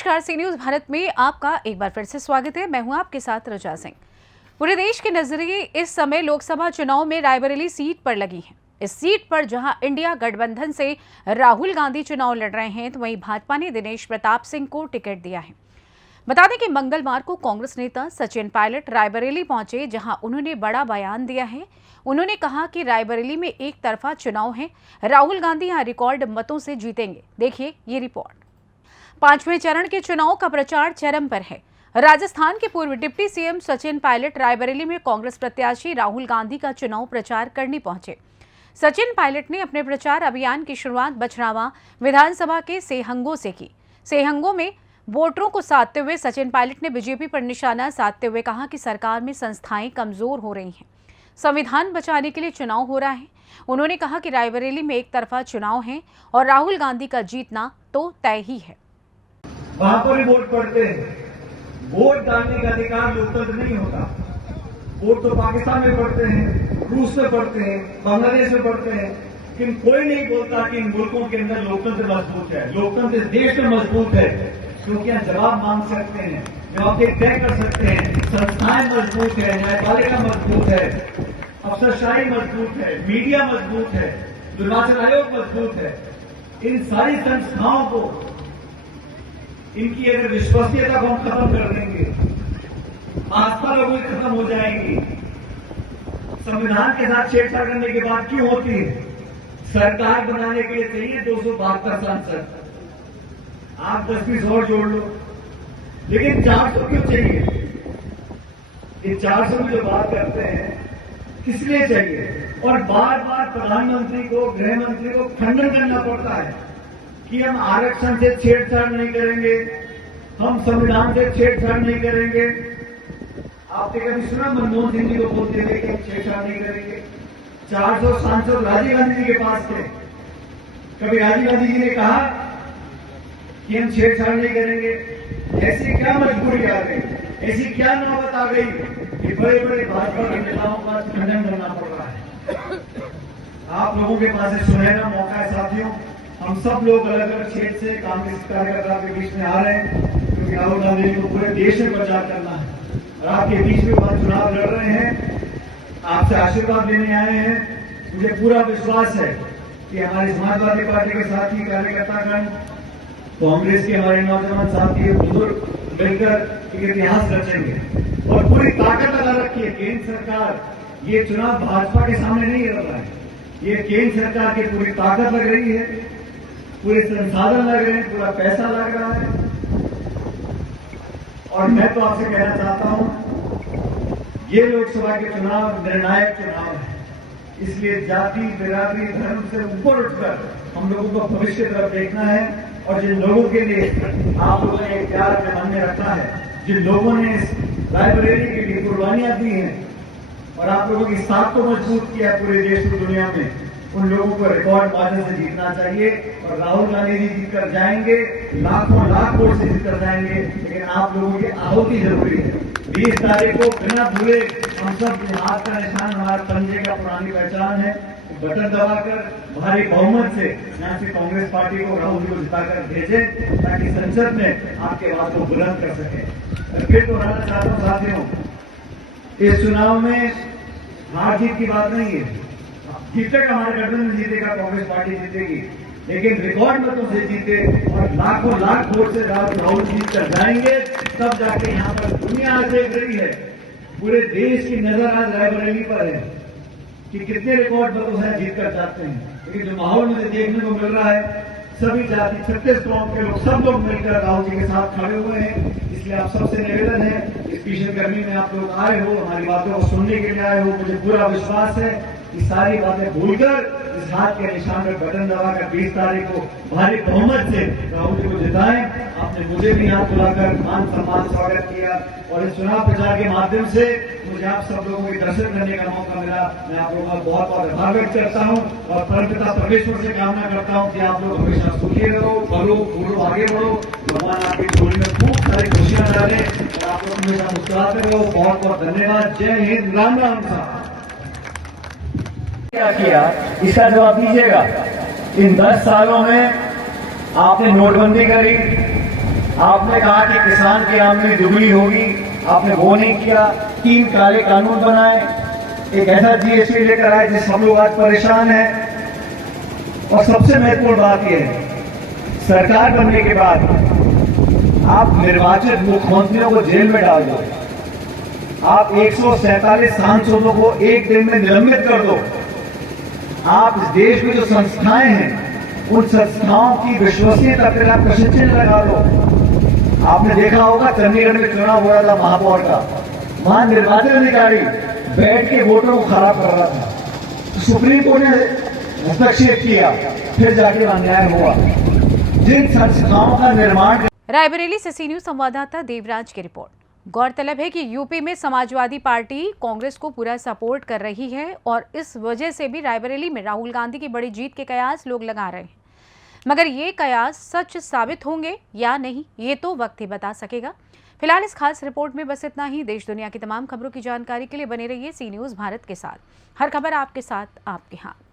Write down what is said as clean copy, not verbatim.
नमस्कार, सी न्यूज भारत में आपका एक बार फिर से स्वागत है। मैं हूं आपके साथ रजा सिंह। पूरे देश के नजरिए इस समय लोकसभा चुनाव में रायबरेली सीट पर लगी है। इस सीट पर जहां इंडिया गठबंधन से राहुल गांधी चुनाव लड़ रहे हैं, तो वहीं भाजपा ने दिनेश प्रताप सिंह को टिकट दिया है। बता दें कि मंगलवार को कांग्रेस नेता सचिन पायलट रायबरेली पहुंचे, जहां उन्होंने बड़ा बयान दिया है। उन्होंने कहा कि रायबरेली में एक तरफा चुनाव है, राहुल गांधी यहां रिकॉर्ड मतों से जीतेंगे। देखिए ये रिपोर्ट। 5वें चरण के चुनाव का प्रचार चरम पर है। राजस्थान के पूर्व डिप्टी सीएम सचिन पायलट रायबरेली में कांग्रेस प्रत्याशी राहुल गांधी का चुनाव प्रचार करने पहुंचे। सचिन पायलट ने अपने प्रचार अभियान की शुरुआत बछरावा विधानसभा के सेहंगों से की। सेहंगों में वोटरों को साधते हुए सचिन पायलट ने बीजेपी पर निशाना साधते हुए कहा कि सरकार में संस्थाएं कमजोर हो रही हैं, संविधान बचाने के लिए चुनाव हो रहा है। उन्होंने कहा कि रायबरेली में एक तरफा चुनाव है और राहुल गांधी का जीतना तो तय ही है। वहां पर ही वोट पड़ते हैं। वोट डालने का अधिकार लोकतंत्र नहीं होता। वोट तो पाकिस्तान में पड़ते हैं, रूस में पड़ते हैं, बांग्लादेश में पड़ते हैं, लेकिन कोई नहीं बोलता कि इन मुल्कों के अंदर लोकतंत्र मजबूत है। लोकतंत्र इस देश में मजबूत है क्योंकि यहाँ जवाब मांग सकते हैं, जवाब तय कर सकते हैं, संस्थाएं मजबूत है, न्यायपालिका मजबूत है, अफसरशाही मजबूत है, मीडिया मजबूत है, निर्वाचन आयोग मजबूत है। इन सारी संस्थाओं को, इनकी अगर विश्वसनीयता को हम खत्म कर देंगे, आस्था लोगों की खत्म हो जाएगी। संविधान के साथ छेड़छाड़ करने की बात क्यों होती है? सरकार बनाने के लिए चाहिए 272 सांसद। आप 10-20 और जोड़ लो, लेकिन 400 क्यों चाहिए? ये 400 की जो बात करते हैं, किस लिए चाहिए? और बार बार प्रधानमंत्री को, गृह मंत्री को खंडन करना पड़ता है कि हम आरक्षण से छेड़छाड़ नहीं करेंगे, हम संविधान से छेड़छाड़ नहीं करेंगे। आपने कभी सुना मनमोहन सिंह जी को बोलते हुए कि हम छेड़छाड़ नहीं करेंगे? 400 सांसद राजीव गांधी जी के पास थे। कभी राजीव गांधी जी ने कहा कि हम छेड़छाड़ नहीं करेंगे? ऐसी क्या मजबूरी आ गई, ऐसी क्या नौबत आ गई कि बड़े बड़े भाजपा के नेताओं का खंडन करना पड़ रहा है? आप लोगों के पास सुनहरा मौका है साथियों। हम सब लोग अलग अलग क्षेत्र से कांग्रेस कार्यकर्ता के बीच में आ रहे हैं क्योंकि राहुल गांधी को पूरे देश में प्रचार करना है और आपके बीच में चुनाव लड़ रहे हैं, आपसे आशीर्वाद लेने आए हैं। मुझे पूरा विश्वास है कि हमारी समाजवादी पार्टी के साथी कार्यकर्तागण, कांग्रेस के हमारे नौजवान साथी, बुजुर्ग मिलकर एक इतिहास रचेंगे और पूरी ताकत लगा रखी है। केंद्र सरकार ये चुनाव भाजपा के सामने नहीं लड़ रहा है, ये केंद्र सरकार की पूरी ताकत लग रही है, पूरे संसाधन लग रहे हैं, पूरा पैसा लग रहा है। और मैं तो आपसे कहना चाहता हूं, ये लोकसभा के चुनाव निर्णायक चुनाव है। इसलिए जाति, बिरादरी, धर्म से ऊपर उठकर हम लोगों को भविष्य की तरफ देखना है। और जिन लोगों के लिए आप लोगों ने एक प्यार अपने मन में रखा है, जिन लोगों ने इस रायबरेली के लिए कुर्बानियां दी हैं और आप लोगों की साख को मजबूत किया पूरे देश और दुनिया में, उन लोगों को रिकॉर्ड मार्जिन से जीतना चाहिए। और राहुल गांधी जी जीत कर जाएंगे, लाखों लाख वोट से जीत कर जाएंगे, लेकिन आप लोगों की आहुति जरूरी है। 20 तारीख को बिना भूले हम सब हाथ का निशान, हमारे पंजे का पुरानी पहचान है, बटन दबाकर भारी बहुमत से यहाँ से कांग्रेस पार्टी को, राहुल जी को जिताकर भेजें ताकि संसद में आपके बात को बुलंद कर सके। फिर दोहराना चाहता हूँ साथियों, इस चुनाव में हार जीत की बात नहीं है। जीतेगा हमारे गठबंधन जीतेगा, कांग्रेस पार्टी जीतेगी, लेकिन रिकॉर्ड मतों से जीते और लाखों लाख वोट से राहुल जीत कर जाएंगे, तब जाके यहाँ पर दुनिया देख रही है, पूरे देश की नजर आज रायबरेली पर है कि कितने रिकॉर्ड मतों से जीत कर जाते हैं। लेकिन जो माहौल मुझे देखने को मिल रहा है, सभी जाति 36 कौम के लोग, सब लोग मिलकर राहुल जी के साथ खड़े हुए हैं। इसलिए आप सबसे निवेदन है, इस भीषण गर्मी में आप लोग आए हो, हमारी बातों को सुनने के लिए आए हो। मुझे पूरा विश्वास है कि सारी बातें भूलकर इस हाथ के निशान पर बटन दबाकर 20 तारीख को भारी बहुमत से राहुल जी को जिताएं। आपने मुझे भी हाथ बुलाकर मान सम्मान स्वागत किया और इस चुनाव प्रचार के माध्यम से मुझे आप सब लोगों के दर्शन करने का मौका मिला। मैं आप लोगों का बहुत बहुत आभार व्यक्त करता हूं और परमपिता परमेश्वर से कामना करता हूं कि आप लोग हमेशा सुखी रहो, बढ़ो, पूर्व आगे बढ़ो, भगवान आपकी झोली में खूब सारी खुशियां डालें और आप लोग हमेशा मुस्कुराते रहो। बहुत बहुत धन्यवाद। जय हिंद। राम राम साहब। क्या किया, इसका जवाब दीजिएगा। इन 10 सालों में आपने नोटबंदी करी, आपने कहा कि किसान की आमदनी दुगनी होगी, आपने वो नहीं किया। 3 काले कानून बनाए, एक ऐसा जीएसटी लेकर आए जिससे हम लोग आज परेशान हैं। और सबसे महत्वपूर्ण बात यह है, सरकार बनने के बाद आप निर्वाचित मुख्यमंत्रियों को जेल में डाल दो, आप 147 सांसदों को एक दिन में निलंबित कर दो, आप इस देश में जो संस्थाएं हैं उन संस्थाओं की विश्वसनीयता पर आप प्रश्न चिन्ह लगा दो। आपने देखा होगा चंडीगढ़ में चुनाव हो रहा था महापौर का, वहां निर्वाचन अधिकारी बैठ के वोटरों को खराब कर रहा था। तो सुप्रीम कोर्ट ने हस्तक्षेप किया, फिर जाके अन्याय हुआ। जिन संस्थाओं का निर्माण रायबरेली से सी न्यूज संवाददाता देवराज की रिपोर्ट। गौरतलब है कि यूपी में समाजवादी पार्टी कांग्रेस को पूरा सपोर्ट कर रही है और इस वजह से भी रायबरेली में राहुल गांधी की बड़ी जीत के कयास लोग लगा रहे हैं। मगर ये कयास सच साबित होंगे या नहीं, ये तो वक्त ही बता सकेगा। फिलहाल इस खास रिपोर्ट में बस इतना ही। देश दुनिया की तमाम खबरों की जानकारी के लिए बने रहिए सी न्यूज भारत के साथ। हर खबर आपके साथ, आपके हाथ।